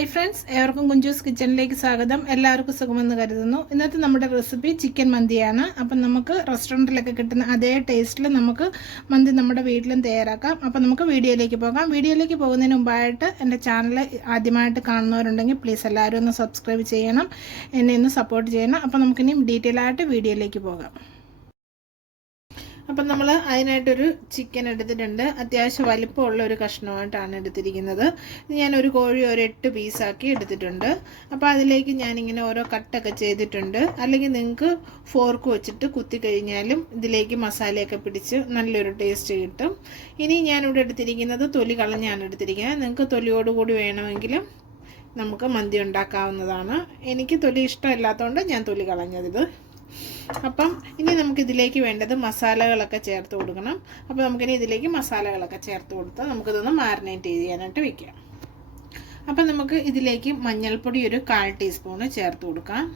Hi friends, ഏവർക്കും കുഞ്ചൂസ് കിച്ചണിലേക്ക് സ്വാഗതം. എല്ലാവർക്കും സുഖമെന്ന് കരുതുന്നു. ഇന്നത്തെ നമ്മുടെ റെസിപ്പി ചിക്കൻ മന്തിയാണ്. അപ്പം നമുക്ക് റെസ്റ്റോറൻറ്റിലൊക്കെ കിട്ടുന്ന അതേ ടേസ്റ്റിൽ നമുക്ക് മന്തി നമ്മുടെ വീട്ടിലും തയ്യാറാക്കാം. അപ്പം നമുക്ക് വീഡിയോയിലേക്ക് പോകാം. വീഡിയോയിലേക്ക് പോകുന്നതിന് മുമ്പായിട്ട് എൻ്റെ ചാനൽ ആദ്യമായിട്ട് കാണുന്നവരുണ്ടെങ്കിൽ പ്ലീസ് എല്ലാവരും ഒന്ന് സബ്സ്ക്രൈബ് ചെയ്യണം, എന്നെ ഒന്ന് സപ്പോർട്ട് ചെയ്യണം. അപ്പം നമുക്കിനി ഡീറ്റെയിൽ ആയിട്ട് വീഡിയോയിലേക്ക് പോകാം. അപ്പം നമ്മൾ അതിനായിട്ടൊരു ചിക്കൻ എടുത്തിട്ടുണ്ട്. അത്യാവശ്യം വലിപ്പമുള്ള ഒരു കഷ്ണമായിട്ടാണ് എടുത്തിരിക്കുന്നത്. ഞാനൊരു കോഴി ഒരു 8 പീസാക്കി എടുത്തിട്ടുണ്ട്. അപ്പോൾ അതിലേക്ക് ഞാനിങ്ങനെ ഓരോ കട്ടൊക്കെ ചെയ്തിട്ടുണ്ട്. അല്ലെങ്കിൽ നിങ്ങൾക്ക് ഫോർക്ക് വെച്ചിട്ട് കുത്തി കഴിഞ്ഞാലും ഇതിലേക്ക് മസാലയൊക്കെ പിടിച്ച് നല്ലൊരു ടേസ്റ്റ് കിട്ടും. ഇനി ഞാനിവിടെ എടുത്തിരിക്കുന്നത് തൊലി കളഞ്ഞാണ് എടുത്തിരിക്കുന്നത്. നിങ്ങൾക്ക് തൊലിയോടുകൂടി വേണമെങ്കിലും നമുക്ക് മന്തി ഉണ്ടാക്കാവുന്നതാണ്. എനിക്ക് തൊലി ഇഷ്ടമില്ലാത്തതുകൊണ്ട് ഞാൻ തൊലി കളഞ്ഞത്. അപ്പം ഇനി നമുക്കിതിലേക്ക് വേണ്ടത് മസാലകളൊക്കെ ചേർത്ത് കൊടുക്കണം. അപ്പോൾ നമുക്കിനി ഇതിലേക്ക് മസാലകളൊക്കെ ചേർത്ത് കൊടുത്ത് നമുക്കിതൊന്ന് മാരിനേറ്റ് ചെയ്യാനായിട്ട് വയ്ക്കാം. അപ്പം നമുക്ക് ഇതിലേക്ക് മഞ്ഞൾപ്പൊടി ഒരു 1/4 ടീസ്പൂണ് ചേർത്ത് കൊടുക്കാം.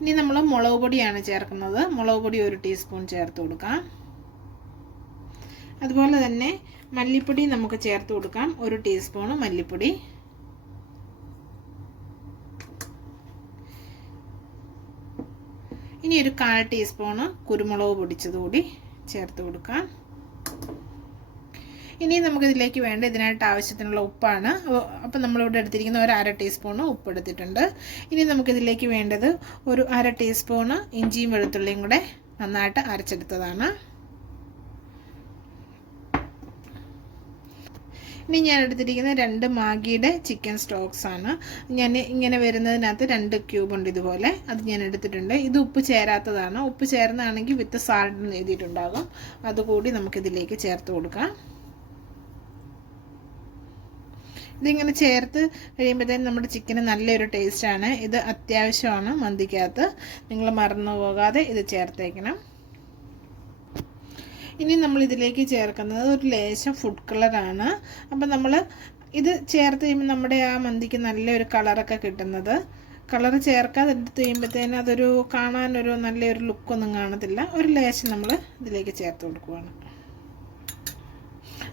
ഇനി നമ്മൾ മുളക് പൊടിയാണ് ചേർക്കുന്നത്. മുളക് പൊടി 1 ടീസ്പൂൺ ചേർത്ത് കൊടുക്കാം. അതുപോലെ തന്നെ മല്ലിപ്പൊടി നമുക്ക് ചേർത്ത് കൊടുക്കാം. 1 ടീസ്പൂൺ മല്ലിപ്പൊടി. ഇനി ഒരു 1/4 ടീസ്പൂൺ കുരുമുളക് പൊടിച്ചതുകൂടി ചേർത്ത് കൊടുക്കാം. ഇനി നമുക്കിതിലേക്ക് വേണ്ട ഇതിനായിട്ട് ആവശ്യത്തിനുള്ള ഉപ്പാണ്. അപ്പം നമ്മളിവിടെ എടുത്തിരിക്കുന്ന ഒരു 1/2 ടീസ്പൂൺ ഉപ്പ് എടുത്തിട്ടുണ്ട്. ഇനി നമുക്കിതിലേക്ക് വേണ്ടത് ഒരു 1/2 ടീസ്പൂൺ ഇഞ്ചിയും വെളുത്തുള്ളിയും കൂടെ നന്നായിട്ട് അരച്ചെടുത്തതാണ്. ഇനി ഞാൻ എടുത്തിരിക്കുന്ന 2 മാഗിയുടെ ചിക്കൻ സ്റ്റോക്സ് ആണ്. ഞാൻ ഇങ്ങനെ വരുന്നതിനകത്ത് 2 ക്യൂബ് ഉണ്ട് ഇതുപോലെ. അത് ഞാൻ എടുത്തിട്ടുണ്ട്. ഇത് ഉപ്പ് ചേരാത്തതാണ്. ഉപ്പ് ചേർന്നാണെങ്കിൽ വിത്ത് സാൾട്ട് എന്ന് എഴുതിയിട്ടുണ്ടാകും. അതുകൂടി നമുക്കിതിലേക്ക് ചേർത്ത് കൊടുക്കാം. ഇതിങ്ങനെ ചേർത്ത് കഴിയുമ്പോഴത്തേനും നമ്മുടെ ചിക്കന് നല്ലൊരു ടേസ്റ്റാണ്. ഇത് അത്യാവശ്യമാണ് മന്തിക്കകത്ത്. നിങ്ങൾ മറന്നു പോകാതെ ഇത് ചേർത്തേക്കണം. ഇനി നമ്മൾ ഇതിലേക്ക് ചേർക്കുന്നത് ഒരു ലേശം ഫുഡ് കളറാണ്. അപ്പം നമ്മൾ ഇത് ചേർത്ത് കഴിയുമ്പോൾ നമ്മുടെ ആ മന്തിക്ക് നല്ലൊരു കളറൊക്കെ കിട്ടുന്നത്. കളർ ചേർക്കാതെ എടുത്ത് കഴിയുമ്പോഴത്തേനും അതൊരു കാണാനൊരു നല്ലൊരു ലുക്കൊന്നും കാണത്തില്ല. ഒരു ലേശം നമ്മൾ ഇതിലേക്ക് ചേർത്ത് കൊടുക്കുകയാണ്.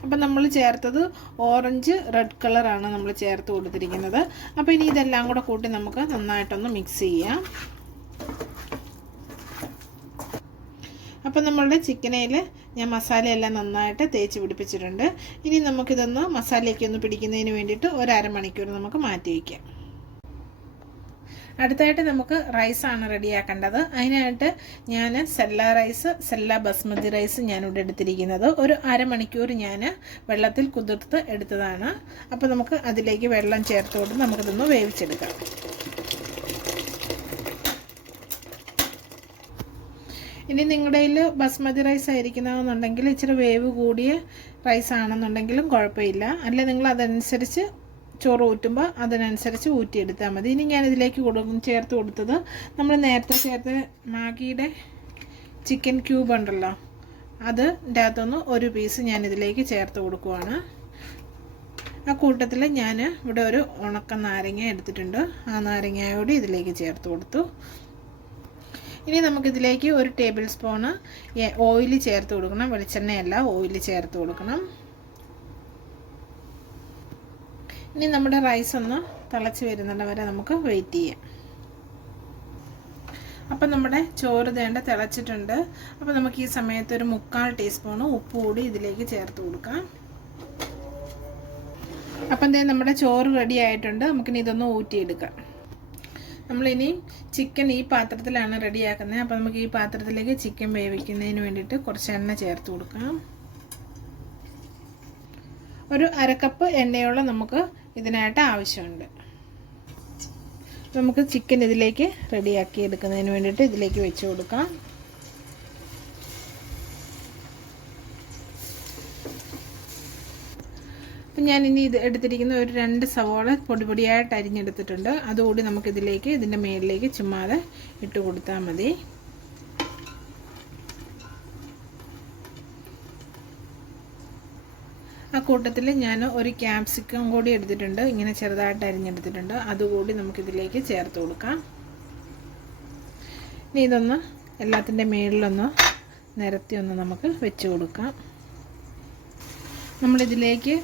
അപ്പം നമ്മൾ ചേർത്തത് ഓറഞ്ച് റെഡ് കളറാണ് നമ്മൾ ചേർത്ത് കൊടുത്തിരിക്കുന്നത്. അപ്പോൾ ഇനി ഇതെല്ലാം കൂടെ കൂട്ടി നമുക്ക് നന്നായിട്ടൊന്ന് മിക്സ് ചെയ്യാം. അപ്പം നമ്മളുടെ ചിക്കനയിൽ ഞാൻ മസാലയെല്ലാം നന്നായിട്ട് തേച്ച് പിടിപ്പിച്ചിട്ടുണ്ട്. ഇനി നമുക്കിതൊന്ന് മസാലയൊക്കെ ഒന്ന് പിടിക്കുന്നതിന് വേണ്ടിയിട്ട് ഒരു അരമണിക്കൂർ നമുക്ക് മാറ്റി വയ്ക്കാം. അടുത്തായിട്ട് നമുക്ക് റൈസാണ് റെഡിയാക്കേണ്ടത്. അതിനായിട്ട് ഞാൻ സെല്ല ബസ്മതി റൈസ് ഞാനിവിടെ എടുത്തിരിക്കുന്നത്. ഒരു അരമണിക്കൂർ ഞാൻ വെള്ളത്തിൽ കുതിർത്ത് എടുത്തതാണ്. അപ്പോൾ നമുക്ക് അതിലേക്ക് വെള്ളം ചേർത്ത് കൊടുത്ത് നമുക്കിതൊന്ന് വേവിച്ചെടുക്കാം. ഇനി നിങ്ങളുടെ കയ്യിൽ ബസ്മതി റൈസ് ആയിരിക്കുന്നതെന്നുണ്ടെങ്കിൽ ഇച്ചിരി വേവ് കൂടിയ റൈസ് ആണെന്നുണ്ടെങ്കിലും കുഴപ്പമില്ല. അല്ലെ നിങ്ങൾ അതനുസരിച്ച് ചോറ് ഊറ്റുമ്പോൾ അതിനനുസരിച്ച് ഊറ്റിയെടുത്താൽ മതി. ഇനി ഞാനിതിലേക്ക് ചേർത്ത് കൊടുത്തത് നമ്മൾ നേരത്തെ ചേർത്ത് മാഗിയുടെ ചിക്കൻ ക്യൂബ് ഉണ്ടല്ലോ, അതിൻ്റെ അകത്തൊന്ന് 1 പീസ് ഞാനിതിലേക്ക് ചേർത്ത് കൊടുക്കുവാണ്. ആ കൂട്ടത്തിൽ ഞാൻ ഇവിടെ ഒരു ഉണക്ക നാരങ്ങ എടുത്തിട്ടുണ്ട്. ആ നാരങ്ങയോട് ഇതിലേക്ക് ചേർത്ത് കൊടുത്തു. ഇനി നമുക്കിതിലേക്ക് 1 ടേബിൾ സ്പൂണ് ഓയിൽ ചേർത്ത് കൊടുക്കണം. വെളിച്ചെണ്ണയല്ല, ഓയിൽ ചേർത്ത് കൊടുക്കണം. ഇനി നമ്മുടെ റൈസ് ഒന്ന് തിളച്ച് വരുന്നുണ്ട് വരെ നമുക്ക് വെയിറ്റ് ചെയ്യാം. അപ്പം നമ്മുടെ ചോറ് തേണ്ട തിളച്ചിട്ടുണ്ട്. അപ്പോൾ നമുക്ക് ഈ സമയത്ത് ഒരു 3/4 ടീസ്പൂണ് ഉപ്പ് കൂടി ഇതിലേക്ക് ചേർത്ത് കൊടുക്കാം. അപ്പം നമ്മുടെ ചോറ് റെഡി ആയിട്ടുണ്ട്. നമുക്കിനി ഇതൊന്ന് ഊറ്റിയെടുക്കാം. നമ്മളിനി ചിക്കൻ ഈ പാത്രത്തിലാണ് റെഡിയാക്കുന്നത്. അപ്പോൾ നമുക്ക് ഈ പാത്രത്തിലേക്ക് ചിക്കൻ വേവിക്കുന്നതിന് വേണ്ടിയിട്ട് കുറച്ച് എണ്ണ ചേർത്ത് കൊടുക്കാം. ഒരു 1/2 കപ്പ് എണ്ണയോളം നമുക്ക് ഇതിനായിട്ട് ആവശ്യമുണ്ട്. നമുക്ക് ചിക്കൻ ഇതിലേക്ക് റെഡിയാക്കി എടുക്കുന്നതിന് വേണ്ടിയിട്ട് ഇതിലേക്ക് വെച്ച് കൊടുക്കാം. അപ്പം ഞാനിനി ഇത് എടുത്തിരിക്കുന്ന ഒരു 2 സവോള പൊടിയായിട്ട് അരിഞ്ഞെടുത്തിട്ടുണ്ട്. അതുകൂടി നമുക്കിതിലേക്ക് ഇതിൻ്റെ മേളിലേക്ക് ചുമ്മാതെ ഇട്ട് കൊടുത്താൽ മതി. ആ കൂട്ടത്തിൽ ഞാൻ ഒരു ക്യാപ്സിക്കം കൂടി എടുത്തിട്ടുണ്ട്. ഇങ്ങനെ ചെറുതായിട്ട് അരിഞ്ഞെടുത്തിട്ടുണ്ട്. അതുകൂടി നമുക്കിതിലേക്ക് ചേർത്ത് കൊടുക്കാം. ഇനി ഇതൊന്ന് എല്ലാത്തിൻ്റെ മേളിലൊന്ന് നിരത്തി ഒന്ന് നമുക്ക് വെച്ച് കൊടുക്കാം. നമ്മളിതിലേക്ക്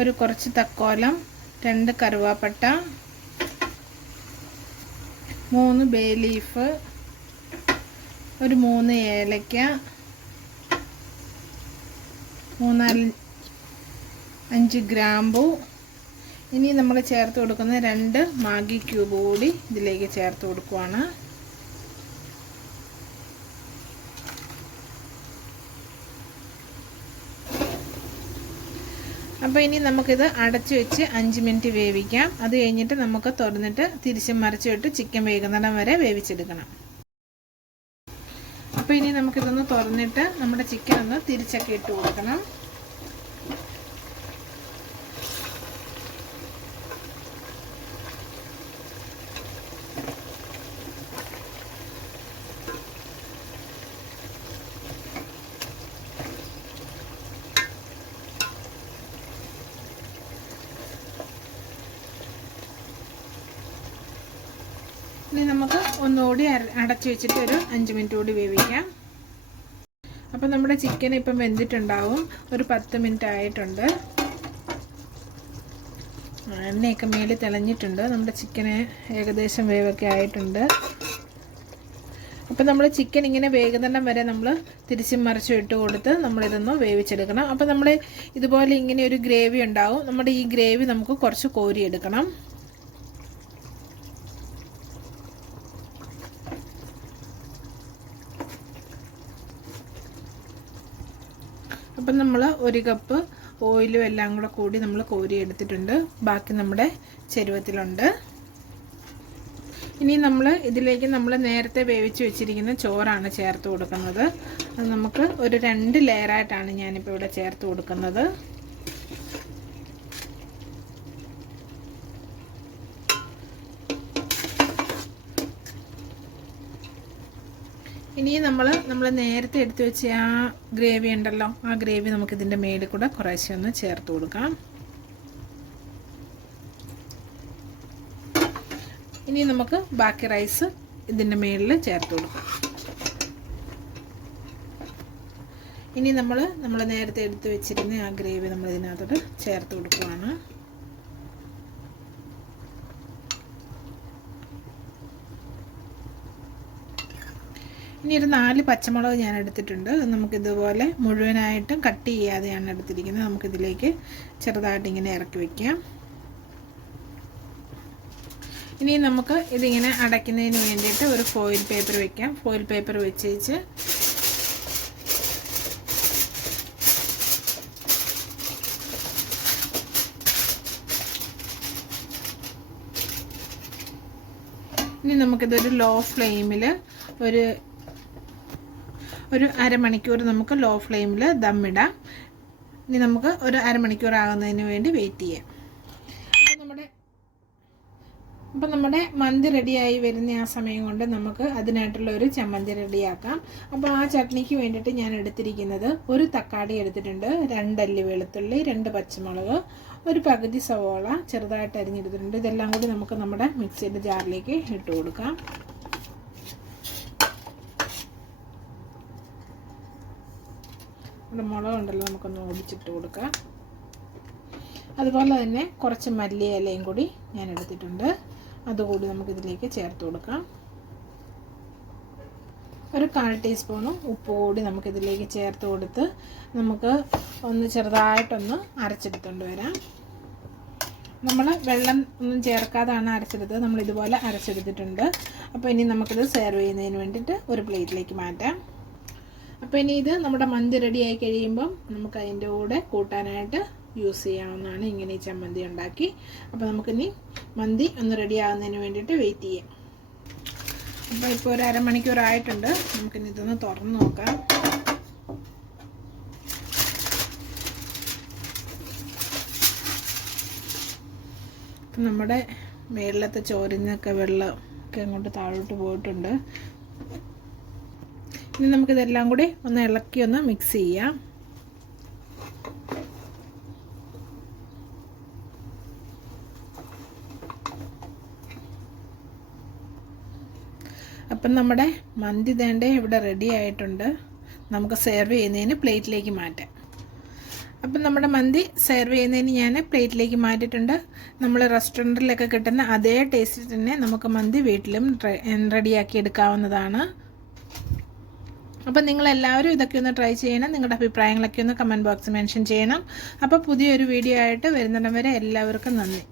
ഒരു കുറച്ച് തക്കോലം, 2 കറുവാപ്പട്ട, 3 ബേ ലീഫ്, ഒരു 3 ഏലക്ക, 5 ഗ്രാമ്പു, ഇനി നമ്മൾ ചേർത്ത് കൊടുക്കുന്ന 2 മാഗി ക്യൂബ് കൂടി ഇതിലേക്ക് ചേർത്ത് കൊടുക്കുവാണ്. അപ്പോൾ ഇനി നമുക്കിത് അടച്ചു വെച്ച് 5 മിനിറ്റ് വേവിക്കാം. അത് കഴിഞ്ഞിട്ട് നമുക്ക് തുറന്നിട്ട് തിരിച്ചും മറിച്ചിട്ട് ചിക്കൻ വേകുന്നിടം വരെ വേവിച്ചെടുക്കണം. അപ്പോൾ ഇനി നമുക്കിതൊന്ന് തുറന്നിട്ട് നമ്മുടെ ചിക്കൻ ഒന്ന് തിരിച്ചൊക്കെ ഇട്ട് കൊടുക്കണം. ഇനി നമുക്ക് ഒന്നുകൂടി അടച്ചു വെച്ചിട്ട് ഒരു 5 മിനിറ്റ് കൂടി വേവിക്കാം. അപ്പോൾ നമ്മുടെ ചിക്കൻ ഇപ്പം വെന്തിട്ടുണ്ടാവും. ഒരു 10 മിനിറ്റ് ആയിട്ടുണ്ട്. എണ്ണയൊക്കെ മേളിൽ തിളഞ്ഞിട്ടുണ്ട്. നമ്മുടെ ചിക്കന് ഏകദേശം വേവൊക്കെ ആയിട്ടുണ്ട്. അപ്പോൾ നമ്മൾ ചിക്കൻ ഇങ്ങനെ വേകുന്നിടം വരെ നമ്മൾ തിരിച്ചും മറിച്ചും ഇട്ട് കൊടുത്ത് നമ്മളിതൊന്ന് വേവിച്ചെടുക്കണം. അപ്പോൾ നമ്മൾ ഇതുപോലെ ഇങ്ങനെ ഒരു ഗ്രേവി ഉണ്ടാവും. നമ്മുടെ ഈ ഗ്രേവി നമുക്ക് കുറച്ച് കോരിയെടുക്കണം. അപ്പം നമ്മൾ 1 കപ്പ് ഓയിലും എല്ലാം കൂടി നമ്മൾ കോരി എടുത്തിട്ടുണ്ട്. ബാക്കി നമ്മുടെ ചെരുവത്തിലുണ്ട്. ഇനി നമ്മൾ ഇതിലേക്ക് നമ്മൾ നേരത്തെ വേവിച്ച് വെച്ചിരിക്കുന്ന ചോറാണ് ചേർത്ത് കൊടുക്കുന്നത്. അത് നമുക്ക് ഒരു 2 ലെയറായിട്ടാണ് ഞാനിപ്പോൾ ഇവിടെ ചേർത്ത് കൊടുക്കുന്നത്. ഇനി നമ്മൾ നേരത്തെ എടുത്തു വെച്ച ആ ഗ്രേവി ഉണ്ടല്ലോ, ആ ഗ്രേവി നമുക്ക് ഇതിൻ്റെ മേളിൽ കൂടെ കുറേശ്ശെ ഒന്ന് ചേർത്ത് കൊടുക്കാം. ഇനി നമുക്ക് ബാക്കി റൈസ് ഇതിൻ്റെ മേളിൽ ചേർത്ത് കൊടുക്കാം. ഇനി നമ്മൾ നേരത്തെ എടുത്തു വെച്ചിരുന്ന ആ ഗ്രേവി നമ്മൾ ഇതിനകത്തോട്ട് ചേർത്ത് കൊടുക്കുകയാണ്. ഇനി ഒരു 4 പച്ചമുളക് ഞാൻ എടുത്തിട്ടുണ്ട്. നമുക്കിതുപോലെ മുഴുവനായിട്ടും കട്ട് ചെയ്യാതെയാണ് എടുത്തിരിക്കുന്നത്. നമുക്കിതിലേക്ക് ചെറുതായിട്ട് ഇങ്ങനെ ഇറക്കി വയ്ക്കാം. ഇനി നമുക്ക് ഇതിങ്ങനെ അടയ്ക്കുന്നതിന് വേണ്ടിയിട്ട് ഒരു ഫോയിൽ പേപ്പർ വയ്ക്കാം. ഫോയിൽ പേപ്പർ വെച്ച് ഇനി നമുക്കിതൊരു ലോ ഫ്ലെയിമിൽ ഒരു അരമണിക്കൂർ നമുക്ക് ലോ ഫ്ലെയിമിൽ ദമ്മിടാം. ഇനി നമുക്ക് ഒരു അരമണിക്കൂർ ആകുന്നതിന് വേണ്ടി വെയിറ്റ് ചെയ്യാം. അപ്പം നമ്മുടെ മന്തി റെഡിയായി വരുന്ന ആ സമയം കൊണ്ട് നമുക്ക് അതിനായിട്ടുള്ള ഒരു ചമ്മന്തി റെഡിയാക്കാം. അപ്പോൾ ആ ചട്നിക്ക് വേണ്ടിയിട്ട് ഞാൻ എടുത്തിരിക്കുന്നത് ഒരു തക്കാളി എടുത്തിട്ടുണ്ട്, 2 അല്ലി വെളുത്തുള്ളി, 2 പച്ചമുളക്, ഒരു പകുതി സവോള ചെറുതായിട്ട് അരിഞ്ഞെടുത്തിട്ടുണ്ട്. ഇതെല്ലാം കൂടി നമുക്ക് നമ്മുടെ മിക്സിയുടെ ജാറിലേക്ക് ഇട്ട് കൊടുക്കാം. നമ്മുടെ മുളക് ഉണ്ടല്ലോ, നമുക്കൊന്ന് ഓടിച്ചിട്ട് കൊടുക്കാം. അതുപോലെ തന്നെ കുറച്ച് മല്ലി ഇലയും കൂടി ഞാൻ എടുത്തിട്ടുണ്ട്. അതുകൂടി നമുക്കിതിലേക്ക് ചേർത്ത് കൊടുക്കാം. ഒരു 1/4 ടീസ്പൂണും ഉപ്പ് കൂടി നമുക്കിതിലേക്ക് ചേർത്ത് കൊടുത്ത് നമുക്ക് ഒന്ന് ചെറുതായിട്ടൊന്ന് അരച്ചെടുത്തുകൊണ്ട് വരാം. നമ്മൾ വെള്ളം ഒന്നും ചേർക്കാതാണ് അരച്ചെടുത്തത്. നമ്മളിതുപോലെ അരച്ചെടുത്തിട്ടുണ്ട്. അപ്പോൾ ഇനി നമുക്കിത് സെർവ് ചെയ്യുന്നതിന് വേണ്ടിയിട്ട് ഒരു പ്ലേറ്റിലേക്ക് മാറ്റാം. അപ്പോൾ ഇനി ഇത് നമ്മുടെ മന്തി റെഡിയായി കഴിയുമ്പം നമുക്ക് അതിൻ്റെ കൂടെ കൂട്ടാനായിട്ട് യൂസ് ചെയ്യാവുന്നതാണ്. ഇങ്ങനെ ഈ ചമ്മന്തി ഉണ്ടാക്കി. അപ്പോൾ നമുക്കിനി മന്തി ഒന്ന് റെഡി ആകുന്നതിന് വേണ്ടിയിട്ട് വെയിറ്റ് ചെയ്യാം. അപ്പോൾ ഇപ്പോൾ ഒരു അരമണിക്കൂറായിട്ടുണ്ട്. നമുക്കിനി ഇതൊന്ന് തുറന്ന് നോക്കാം. അപ്പം നമ്മുടെ മേളിലത്തെ ചോരിന്നൊക്കെ വെള്ളമൊക്കെ അങ്ങോട്ട് താഴോട്ട് പോയിട്ടുണ്ട്. ഇനി നമുക്കിതെല്ലാം കൂടി ഒന്ന് ഇളക്കി ഒന്ന് മിക്സ് ചെയ്യാം. അപ്പം നമ്മുടെ മന്തി ദേണ്ട ഇവിടെ റെഡി ആയിട്ടുണ്ട്. നമുക്ക് സെർവ് ചെയ്യുന്നതിന് പ്ലേറ്റിലേക്ക് മാറ്റാം. അപ്പം നമ്മുടെ മന്തി സെർവ് ചെയ്യുന്നതിന് ഞാൻ പ്ലേറ്റിലേക്ക് മാറ്റിയിട്ടുണ്ട്. നമ്മൾ റെസ്റ്റോറൻറ്റിലൊക്കെ കിട്ടുന്ന അതേ ടേസ്റ്റിൽ തന്നെ നമുക്ക് മന്തി വീട്ടിലും റെഡിയാക്കി എടുക്കാവുന്നതാണ്. അപ്പം നിങ്ങളെല്ലാവരും ഇതൊക്കെ ഒന്ന് ട്രൈ ചെയ്യണം. നിങ്ങളുടെ അഭിപ്രായങ്ങളൊക്കെ ഒന്ന് കമൻറ്റ് ബോക്സിൽ മെൻഷൻ ചെയ്യണം. അപ്പോൾ പുതിയൊരു വീഡിയോ ആയിട്ട് വരുന്നിടം വരെ എല്ലാവർക്കും നന്ദി.